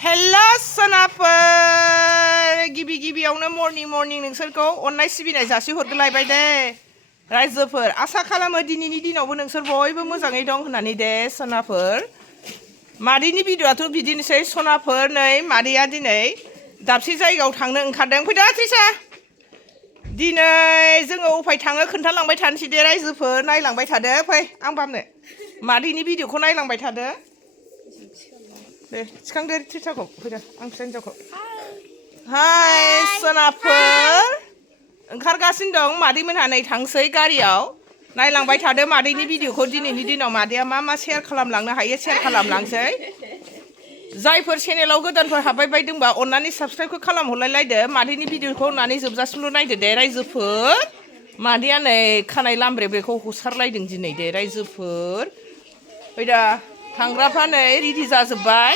Hello सोनाफोर गिबियावनो morning नोंसोरखौ अननाय सिबिनाय जासि हरगोलायबाय दे रायजोफोर आसा खालामो दिनैनि दिनावबो नोंसोर बयबो मोजाङै दं होननानै दे सोनाफोर मादैनि भिडिअ'आथ' बिदिनोसै सोनाफोर नै मादैया दिनै दाबसे जायगायाव थांनो ओंखारदों फैदो त्रिसा दिनै जोङो उफाय थाङो खोन्थालांबाय थानोसै दे रायजोफोर नायलांबाय थादो फै आं बामनो मादैनि भिडिअ'खौ नायलांबाय थादो दे थिखांदो त्रिसाखौ फैदो आं फिसा हिन्जावखौ हाय सोनाफोर ओंखारगासिनो दं मादैमोनहा नै थांसै गारियाव नायलांबाय थादो मादैनि भिडिअ'खौ दिनैनि दिनाव मादैया मा सेयार खालामलांनो हायो सेयार खालामलांसै जायफोर चेनेलाव गोदानफोर हाबबाय बायदोंबा अननानै साबस्क्राइबखौ खालामहरलायलायदो मादैनि भिडिअ'खौ अननानै जोबजासिमल' नायदो दे रायजोफोर मादैया नै खानाय लामब्रे बेखौ हसारलायदों दिनै दे रायजोफोर फैदा थांग्राफ्रा नै रेडि जाजोब्बाय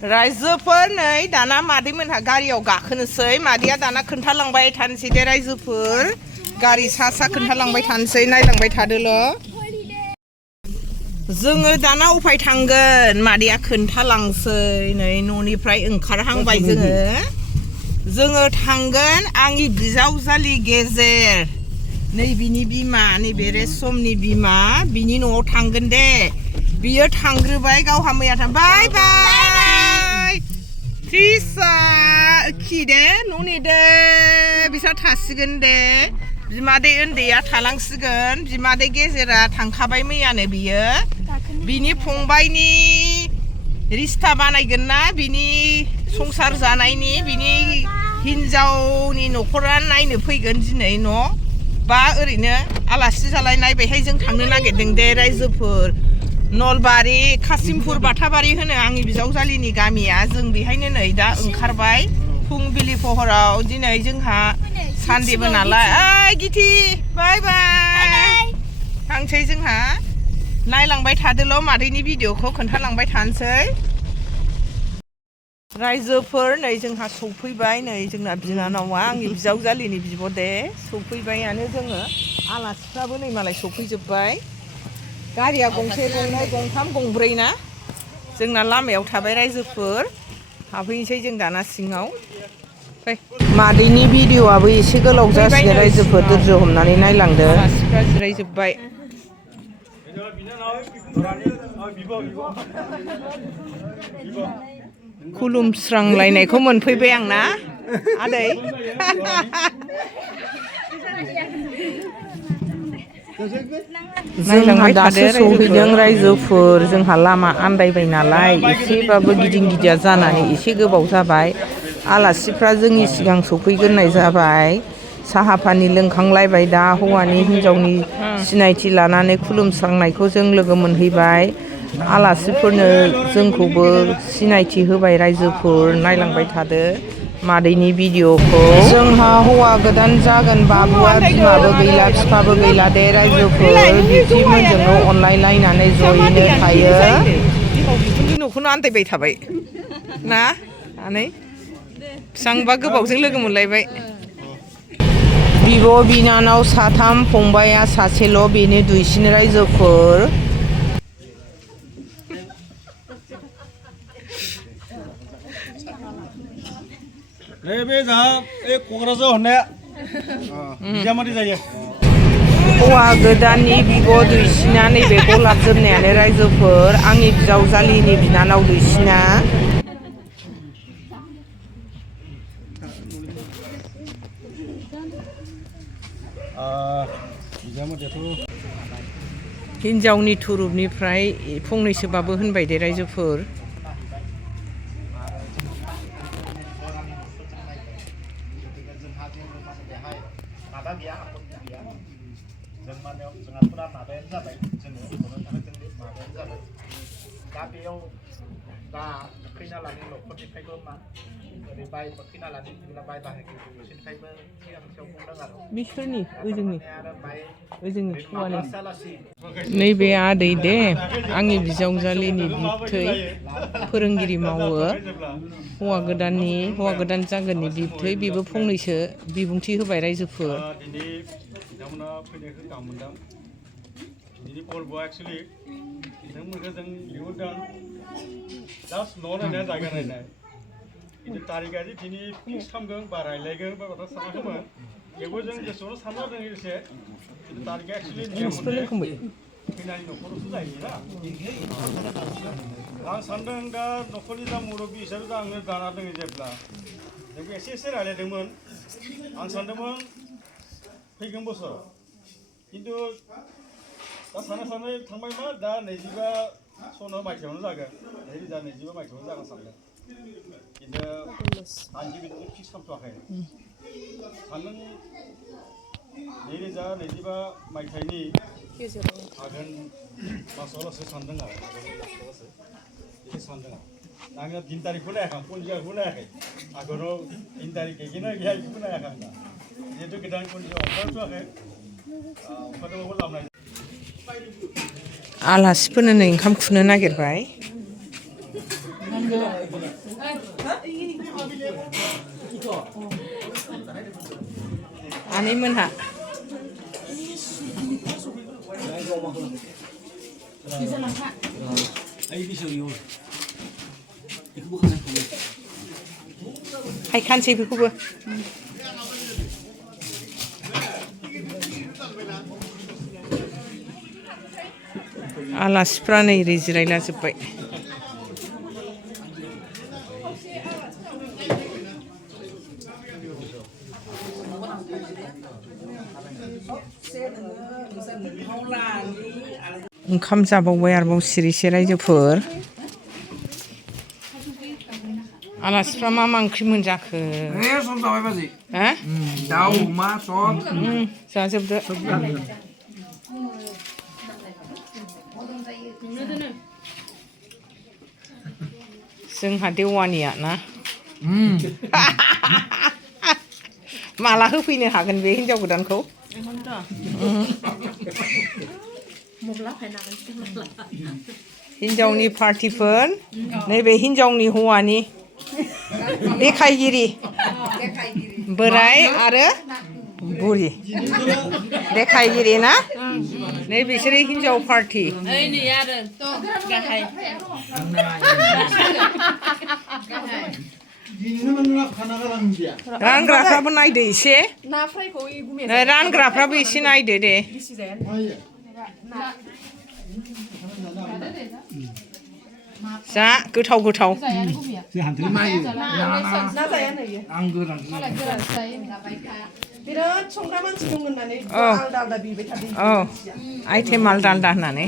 रायजोफोर नै दाना मादैमोनहा गारियाव गाखोनोसै मादैया दाना खोन्थालांबाय थानोसै दे रायजोफोर गारि सा खोन्थालांबाय थानोसै नायलांबाय थादोल' जोङो दाना उफाय थांगोन मादैया खोन्थालांसै नै न'निफ्राय ओंखारहांबाय जोङो थांगोन आंनि बिजावजालि गेजेर नै बिनि बिमा नैबे रेशमनि बिमा बिनि न'आव थांगोन दे बियो थांग्रोबाय गावहा मैया बाय बाय त्रिसा खि दे न' नेदो बिसोर थासिगोन दे बिमादै उन्दैया थालांसिगोन बिमादै गेजेरा थांखाबाय मैयानो बियो बिनि फंबायनि रिस्ता बानायगोन ना बिनि संसार जानायनि बिनि हिन्जावनि न'खरा नायनो फैगोन दिनै न' बा ओरैनो आलासि जालायनाय बेहाय जों थांनो नागिरदों दे रायजोफोर नलबारि कासिमपुर बाथाबारि होनो आंनि बिजावजालिनि गामिया जों बेहायनो नै दा ओंखारबाय फुंबिलि पहराव दिनै जोंहा सानदेबो नालाय ओइ गिथि बाय बाय थांसै जोंहा नायलांबाय थादोल' मादैनि भिडिअ'खौ खोन्थालांबाय थानोसै रायजोफोर नै जोंहा सौफैबाय नै जोंना बिनानावा आंनि बिजावजालिनि बिब' दे सौफैबायानो जोङो आलासिफ्राबो नै मालाय सौफैजोब्बाय गारिया गंसे गंनै गंथाम गंब्रै ना जोंना लामायाव थाबाय रायजोफोर हाबहैनोसै जों दाना सिङाव मादैनि भिडिअ'आबो एसे गोलाव जासिगोन रायजोफोर धोर्ज हमनानै नायलांदो आलासिफ्रा जिरायजोब्बाय खुलुमस्रांलायनायखौ मोनफैबाय आं ना आदै जोंहा दासो सहैदों रायजोफोर जोंहा लामा आन्दायबाय नालाय एसेबाबो गिदिं गिदिया जानानै एसे गोबाव जाबाय आलासिफ्रा जोंनि सिगां सफैग्रोनाय जाबाय साहा पानि लोंखांलायबाय दा हौवानि हिन्जावनि सिनायथि लानानै खुलुमस्रांनायखौ जों लोगो मोनहैबाय आलासिफोरनो जोंखौबो सिनायथि होबाय रायजोफोर नायलांबाय थादो मादैनि भिडिअ'खौ जोंहा हौवा गोदान जागोन बाबुआ बिमाबो गैला बिफाबो गैला दे रायजोफोर बिबथिमोनजोंनो अनलायलायनानै जयैनो थायो बिखुनजोनि न'खौनो आन्दायबाय थाबाय ना आनै बेसेबांबा गोबावजों लोगो मोनलायबाय बिब' बिनानाव साथाम फंबाया सासेल' बेनो दुइसिन रायजोफोर हौवा गोदाननि बिब' दुइसिना नैबे गलाब जोमनायानो रायजोफोर आंनि बिजावजालिनि बिनानाव दुइसिना हिन्जावनि थुरुबनिफ्राय फंनैसोबाबो होनबाय दे रायजोफोर बिसोरनि ओजोंनि नैबे आदै दे आंनि बिजावजालिनि बिबथै फोरोंगिरि मावो हौवा गोदान जागोननि बिबथै बेबो फंनैसो बिबुंथि होबाय रायजोफोर Ini polbo actually, nang mereka jeng liudan, das nona nih jaga nih. Ini tarik aja ini fix kamgeng barai lagi bapak sama kamu. Ya gue jeng justru sama dengan ini ini tarik actually nih Pinai nokol sudah ini lah. Ang sandang dah nokol ini dah murobi seru dah angin dana dengan jebla. Jadi esi ada dengan ang sandang pun pegang bosor. Itu 다 산에 당발만 다 내지가 손을 마치는 자가 내지 다 내지가 마치는 자가 산다. 근데 안집이 좀 피스감도 해. 산은 내리자 내지가 마치니 아근 마소라서 산다가 이게 산다가 나가 빈다리 보내야 간 본지가 보내야 해. 아그로 빈다리 개기나 기야 보내야 간다. 얘도 그단 본지가 없어 해. 오빠도 올라오나 아라시프는 인감 쿠는 나게르바이 아니면 하 아이 칸체 비쿠브 आलासिफ्रा नै ओरै जिरायला जोब्बाय ओंखाम जाबावबाय आरोबाव सिरिसे रायजोफोर आलासिफ्रा मा ओंख्रि मोनजाखो सम जाबाय बाजै हो दाउ अमा सब जाजोबदो जोंहा देवानिया ना माला होफैनो हागोन बे हिनजाव गोदानखौ हिनजावनि पार्टिफोर नैबे हिनजावनि हौवानि देखायगिरि बोराय आरो बुरि देखायगिरि ना नै बिसोरो हिनजाव पार्टी रानग्राफ्राबो नायदो एसे रानग्राफ्राबो एसे नायदो दे जा गोथाव गोथाव बिराद संग्रा मानसि दं होननानै आलदा आलदा बिबाय थादों आइटेम आलदा आलदा होननानै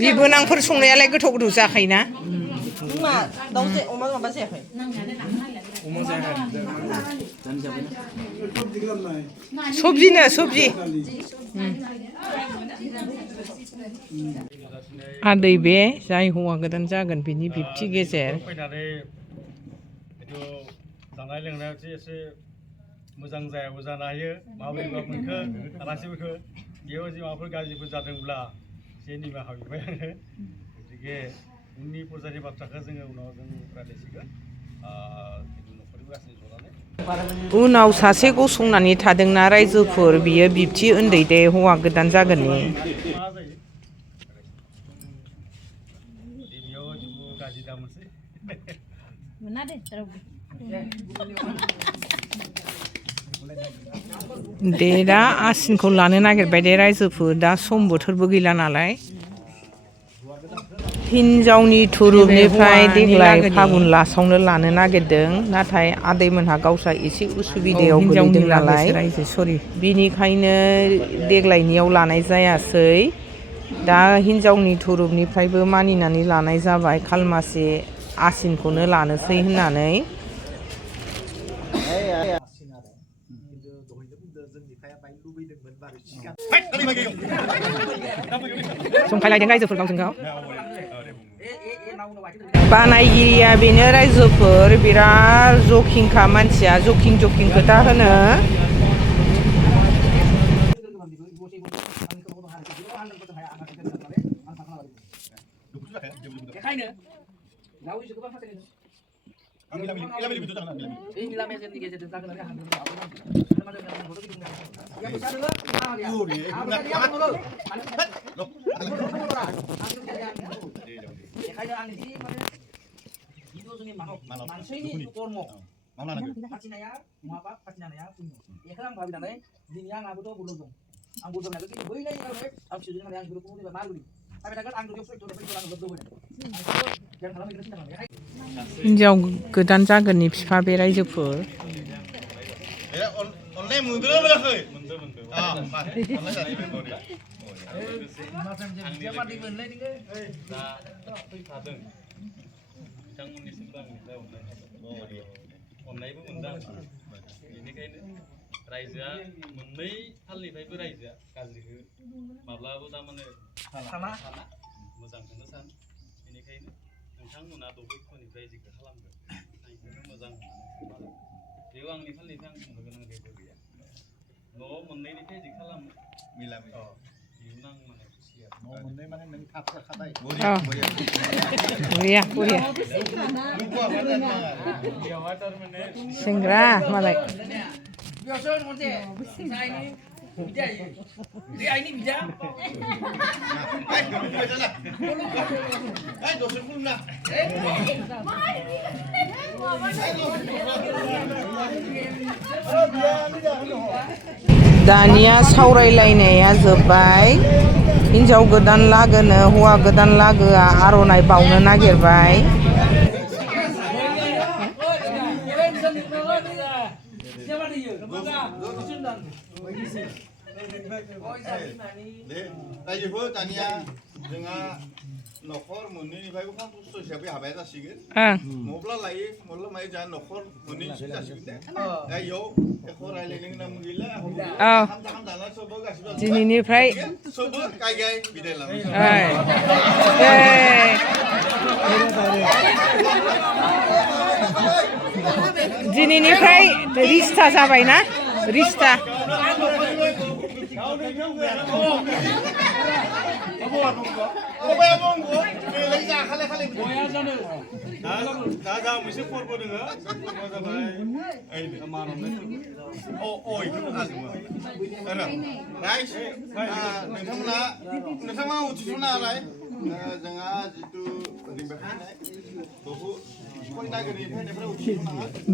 बिबोनांफोर संनायालाय गोथाव गोथाव जाखायोना अमा माबा जायाखै सबजिनो सबजि आदै बे जाय हौवा गोदान जागोन बिनि बिबथि गेजेर जानाय लोंनायाव एसे मोजां जायाबो जानो हायो माबोरैबा मोनखो आलासिफोरखौ बेयाव जे माबाफोर गाज्रिफोर जादोंब्ला एसे निमाहा बिबाय आङो गतिके उननि फुजानि बाथ्राखौ जोङो उनाव जों रायज्लायसिगोन न'खरनि गासैबो जनानै उनाव सासे गसंनानै थादोंना रायजोफोर बियो बिबथि उन्दै दे हौवा गोदान जागोननि दे दा आसिनखौ लानो नागिरबाय दे रायजोफोर दा सम बोथोरबो गैला नालाय हिनजावनि थुरुबनिफ्राय देग्लाय फागुन लासावनो लानो नागिरदों नाथाय आदैमोनहा गावसा एसे उसुबिदायाव गोलैदों नालाय सरि बिनिखायनो देग्लायनियाव लानाय जायासै दा हिनजावनि थुरुबनिफ्रायबो मानिनानै लानाय जाबाय खालमासि आसिनखौनो लानोसै होननानै जंखायलायदों रायजोफोर गावजों गाव बानायगिरिया बेनो रायजोफोर बिराद जकिंखा मानसिया जकिं खोथा होनो हिनजाव गोदान जागोननि बिफा बे रायजोफोर अनलाइन मोनदों मोनाखै अननायबो मोनदों बेनिखायनो रायजोआ मोननै फालनिफ्रायबो रायजोआ गाज्रिखौ माब्लाबो थारमाने साना मोजांखौनो सान बेनिखायनो नोंथांमोना दबैखनिफ्राय जिखौ खालामगोन आंखौनो मोजां होननानै बेयाव आंनि फालनिफ्राय आं बुंनो गोनां जेबो गैया न'आव मोननैनिफ्राय जि खालामो इयुन आं माने खुसि आरो न'आव मोननै माने नों थाब जाखाबाय सेंग्रा मालाय दानिया सावरायलायनाया जोब्बाय हिनजाव गोदान लागोनो हौवा गोदान लागोआ आर'नाइ बावनो नागिरबाय रायजोफोर दानिया जोंहा न'खर मोननैनिफ्रायबो खाम बुस्थु हिसाबै हाबाया जासिगोन मब्ला लायो मब्ला मायो जोंहा न'खर मोननैनिसो जासिगोन दे दा इयाव एख' रायलायनो गोनां गैला खाम दाना सबबो गासिबो दिनैनिफ्राय सबबो गाय बिदाय लाबाय दिनैनिफ्राय रिस्ता जाबायना रिस्ता दा जा मोनसे फोरबो दोङो फोरबोआ जाबाय मान हमनाय नोंथांमोना उथिस'ना आलाय जोंहा जिथु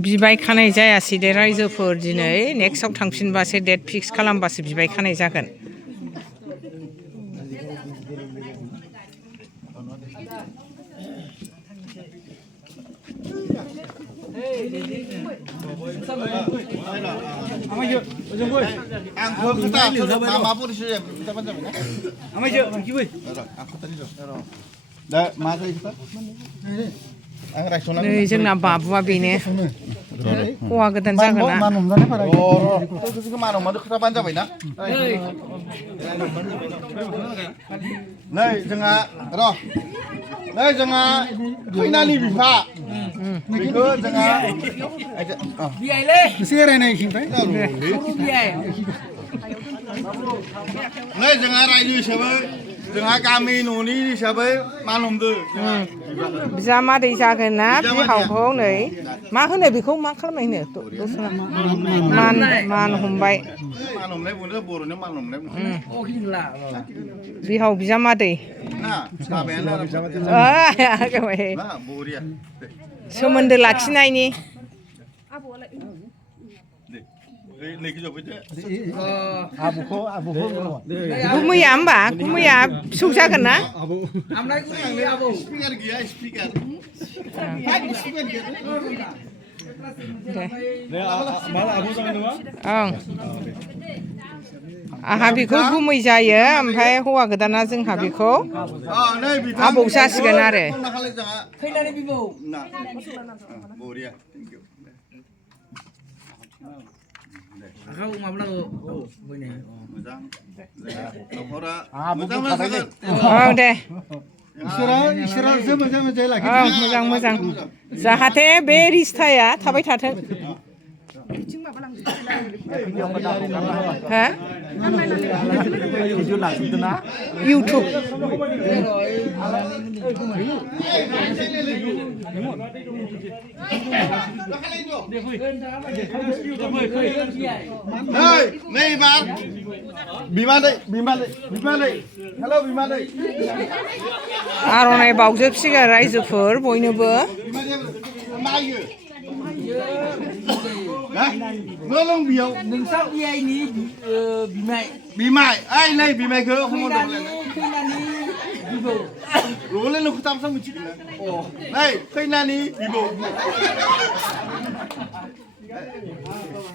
बिबाय खानाय जायासै दे रायजोफोर दिनै नेक्स्टआव थांफिनबासो डेट फिक्स खालामबासो बिबाय खानाय जागोन नै जोंना बाबुआ बेनो हौवा गोदान जागोन खोथाबानो जाबायना नै जोंहा खैनानि बिफा बेखौ जोंहा नै जोंहा रायजो हिसाबै जोंहा गामि न'नि हिसाबै मान हमदो बिजामादै जागोन ना बिहावखौ नै मा होनो बेखौ मा खालामनाय होनो मान हमबाय मान हमनाय बुङो बर'नि मान हमनाय बिहाव बिजामादै सोमोन्दो लाखिनायनि गुमैया होमबा गुमैया फिसौ जागोन ना आहा बेखौ गुमै जायो ओमफ्राय हौवा गोदाना जोंहा बेखौ आबौ जासिगोन आरो दे मोजां जाहाथे बे रिस्ताया थाबाय थाथों Ha? YouTube. Hey, này bạn. Biman đây. Hello Biman đây. आर'नाइ बावजोबसिगोन रायजोफोर बयनोबो Ngơ biểu đừng sao đi ai ní bị Bimai, ai này Bimai cơ không khi muốn nào đâu đi lên. khi nào đi bị bộ Rú lên lúc tao sao mình chịu nữa. Đây, khi nào đi bị bộ.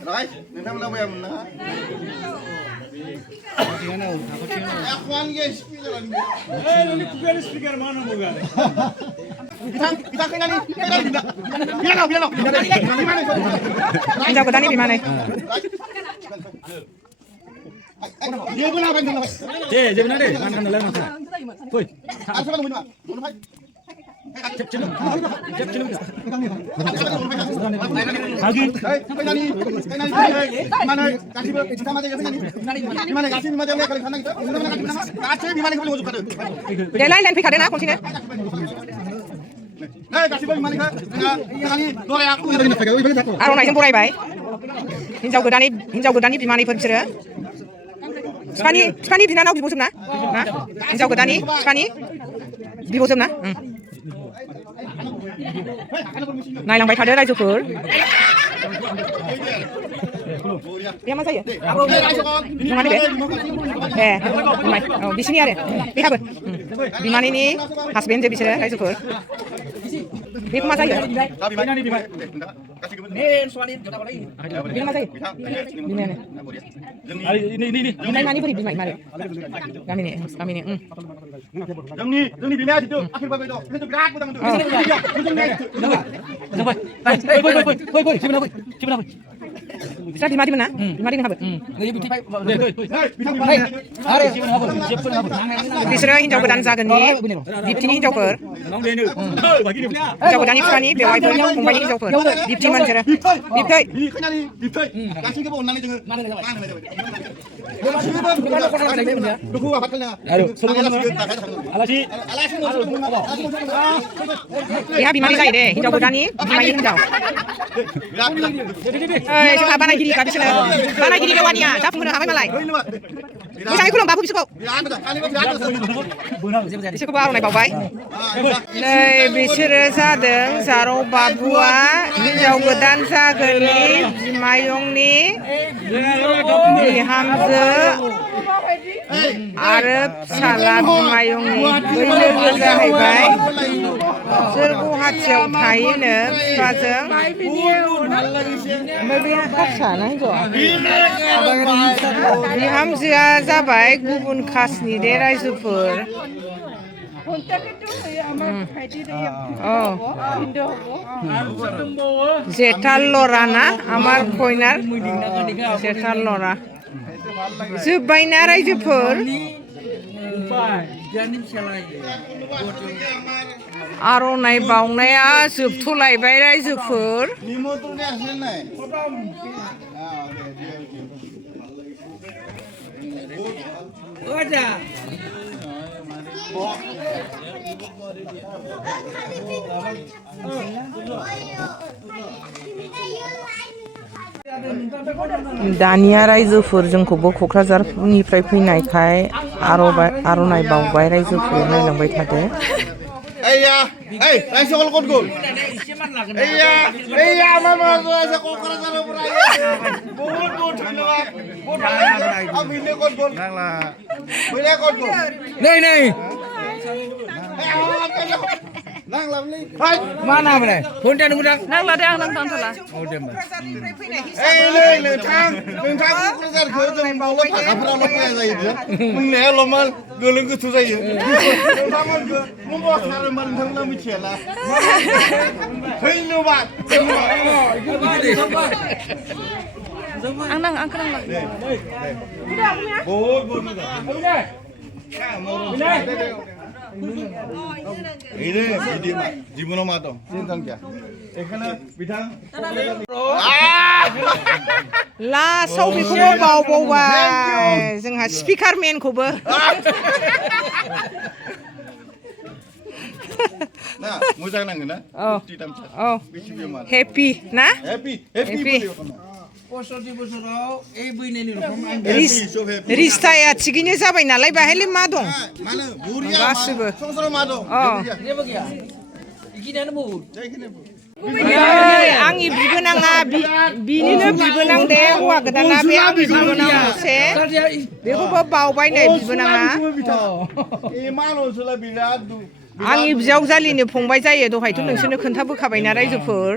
Rồi, đừng thăm đâu về mình nữa. Khoan cái speaker là. Ini speaker mana bukan? Kita khi nào đi? Biar nào. हिन्जाव गोदाननि बिमानै Dia pun apa yang 제 benar deh makan dulu makan woi Asal mana mana? Mana pai? lagi Hey, nani? Mana? Kasih kita mana jadi nani? Mana kasih mana jadi kalau sana kita? Kasih di mana kita mau juga tu. dे line फैखादों ना खनसेनो Hey, kasih di mana kita? Nani? Dua aku yang ini. आर'नाइजों बरायबाय हिन्जाव गोदाननि बिमानैफोर बिसोरो बिफानि बिनानाव बिब'जोब ना हिन्जाव गोदाननि बिफानि बिब'जोब ना नायलांबाय थादो रायजोफोर बे मा जायो नङा नैबे ए बुंबाय औ बिसिनि आरो बेहाबो बिमानैनि हासबेन्ड जो बिसोरो रायजोफोर बेखौ मा जायो बेनो मा जायो बिमायानो बिमाय मानि बोरै बिमाय मारो गामिनि जोंनि बिमाया itu akhir babai dong. Itu berat betul betul. बिस्रा बिमादैमोन ना बिमादैनो हाबो बिसोरो हिन्जाव गोदान जागोननि बिबथिनि हिन्जावफोर हिन्जाव गोदाननि बिफानि बेवाइफोर फंबायनि हिन्जावफोर बिबथिमोन बिसोरो बिबथै गासैखौबो अननानै जोङो बेहा बिमानै जायो दे हिन्जाव गोदाननि बिमायनि हिन्जाव जोंहा बानायगिरिखा बिसोरो बानायगिरि देवानिया जाफुंहोनो हाबाय मालाय मोजाङै खुलुम बाबु बिसोरखौ आर'नाइ बावबाय नै बिसोरो जादों जारौ बाबुआ हिन्जाव गोदान जागोननि बिमायंनि बिहामजो आरो फिसाला बिमायंनि बै लोगो जाहैबाय बिसोर गुवाहाटियाव थायोनो बिफाजों ओमफ्राय बे हारसाना हिन्जावा बिहामजोआ जाबाय गुबुन कास्टनि दे रायजोफोर जेठाल लरा ना आमार कयनार जेठाल लरा जोब्बायना रायजोफोर आर'नाइ बावनाया जोबथ'लायबाय रायजोफोर दानिया रायजोफोर जोंखौबो क'क्राझारनिफ्राय फैनायखाय आर'नाइ बावबाय रायजोफोर नायलांबाय थादो रायजो कल गल मामा रायजो क'क्राझार बहुत धन्यबाद आमिनो कल गल बैले कल गल नै mana mana konten udah नांला दे आं नांथ'ला नोंथां क'क्राझारखौ जों बावलाय थाखाफोरावल' फैया जायो बुंनायाल'मोन गोलों गोथौ जायो नोंथांमोनखौ मबासारोमोन नोंथांमोना मिथियाला धन्यबाद आं खोनांला बहुत मोजां ini video mah, di mana mah dong? Sini tangga. Ekana bidang. लास्टआव बेखौबो बावबावबाय जोंहा स्पिकार मेनखौबो ना मोजां नांगोन ना औ हेपि ना हेपि रिस्टाया थिगैनो जाबाय नालाय बाहायलाय मा दं गासिबो आंनि बिबोनाङा बिनिनो बिबोनां दे हौवा गोदाना बे आंनि बिबोनांखौसे बेखौबो बावबाय नै बिबोनाङा आंनि बिजावजालिनि फंबाय जायो दहायथ' नोंसोरनो खोन्थाबोखाबायना रायजोफोर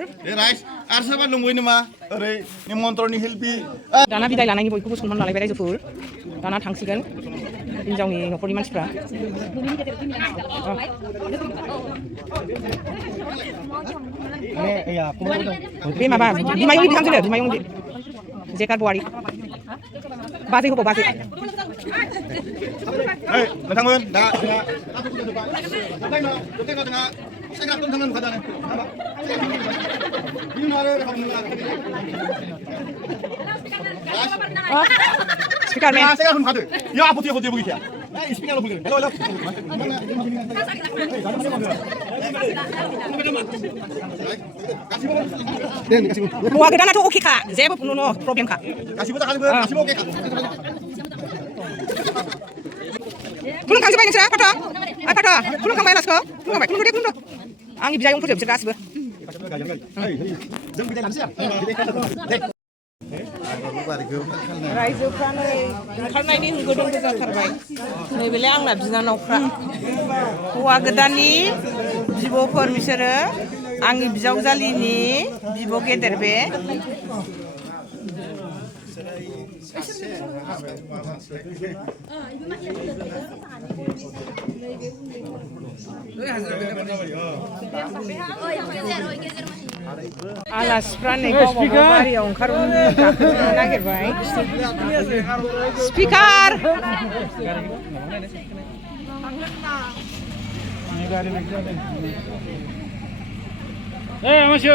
दाना बिदाय लानायनि बयखौबो सनमान लालायबाय रायजोफोर दाना थांसिगोन हिनजावनि न'खरनि मानसिफ्रा बे माबा बिमायंनि बिहामजोनो बिमायंनि जेकार बवारि बाजै होबाव बाजै नोंथांमोन दा 스피커맨 야 아포트 보기야 스피커로 보기 헬로 hौwa godaनाथ' अकेखा जेबो प्रब्लेमखा गासिबो जाखाजोबो गासिबो अकेखा खुलुमखांजोब्बाय नोंसोरो फाथ' खुलुमखांबाय आलासिखौ खुलुमखांबाय खुलुमदो दे खुलुमदो आंनि बिजायंफोरजों बिसोर गासिबो रायजोफ्रा नै ओंखारनायनि होंगो दोंगो जाथारबाय नैबेलाय आंना बिनानावफ्रा हौवा गोदाननि बिब'फोर बिसोरो आंनि बिजावजालिनि बिब' गेदेर बे आलासिफ्रा नै गावबा गाव बारियाव ओंखारनो नागिरबाय स्पिकार मानसि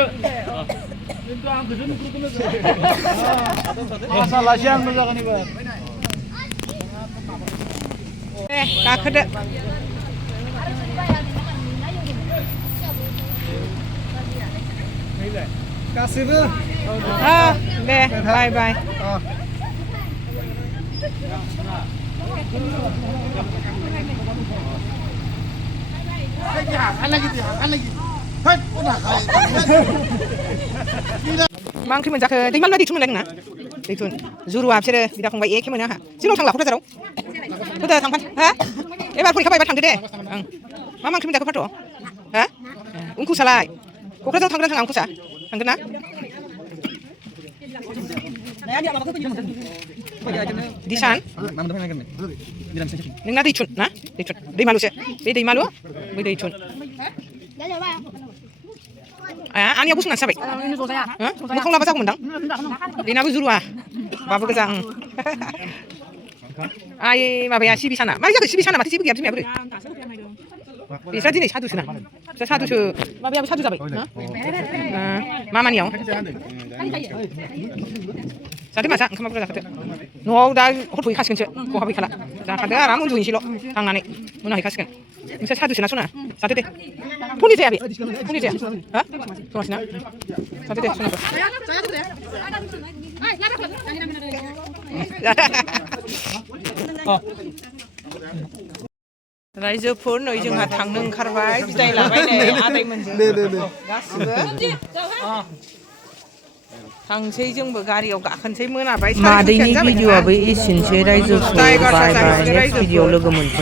आलासि आं मोजां गाखोदो गासिबो दे बाय बाय मा ओंख्रि मोनजाखो दैमालु दैथुन मोनलाय नोंना दैथुन जुरुआ बिसोरो बिदा फंबाय एखे मोनो आंहा जोंनाव थांला क'क्राझाराव होदो थांफान हा एबार फरिखा बायबा थांदो दे मा ओंख्रि मोनजाखो फाथ' हा अंकुसालाय क'क्राझाराव थांगोन थाङा अंकुसा थांगोन ना दिसान नोंना दैथुन ना दैथुन दैमालुसो बे दैमालु बै दैथुन आंनियाव गसंनासो जाबाय मोखां लाबा जागौमोनदां बेनाबो जुरुआ बाबो गोजा आइ माबाया सिबिसाना मा जाखो सिबिसाना माथो जेबो गैया बिमाया बोरै बिस्रा दिनै सादुसोना बिस्रा सादुसो माबायाबो सादु जाबाय मामानियाव जादो मासा ओंखामा बुरजा जाखादो न'आव दा हरथ'हैखासिगोनसो खहाबहैखाला जाखादो आराम उन्दुहैनोसैल' थांनानै मोनाहैखासिगोन नोंसोर सादुसोना सना जादो दे फुंनि जाया बे फुंनि जाया हा सनासिना जादो दे सनाखौ रायजोफोर नै जोंहा थांनो ओंखारबाय बिदाय लाबाय नै आदैमोनजों गासिबो थांसै जोंबो गारियाव गाखोनोसै मोनाबाय मादैनि भिडिअ'आबो एसेनोसै रायजोफोर बाय बाय नेक्स्ट भिडिअ लोगो मोनगोन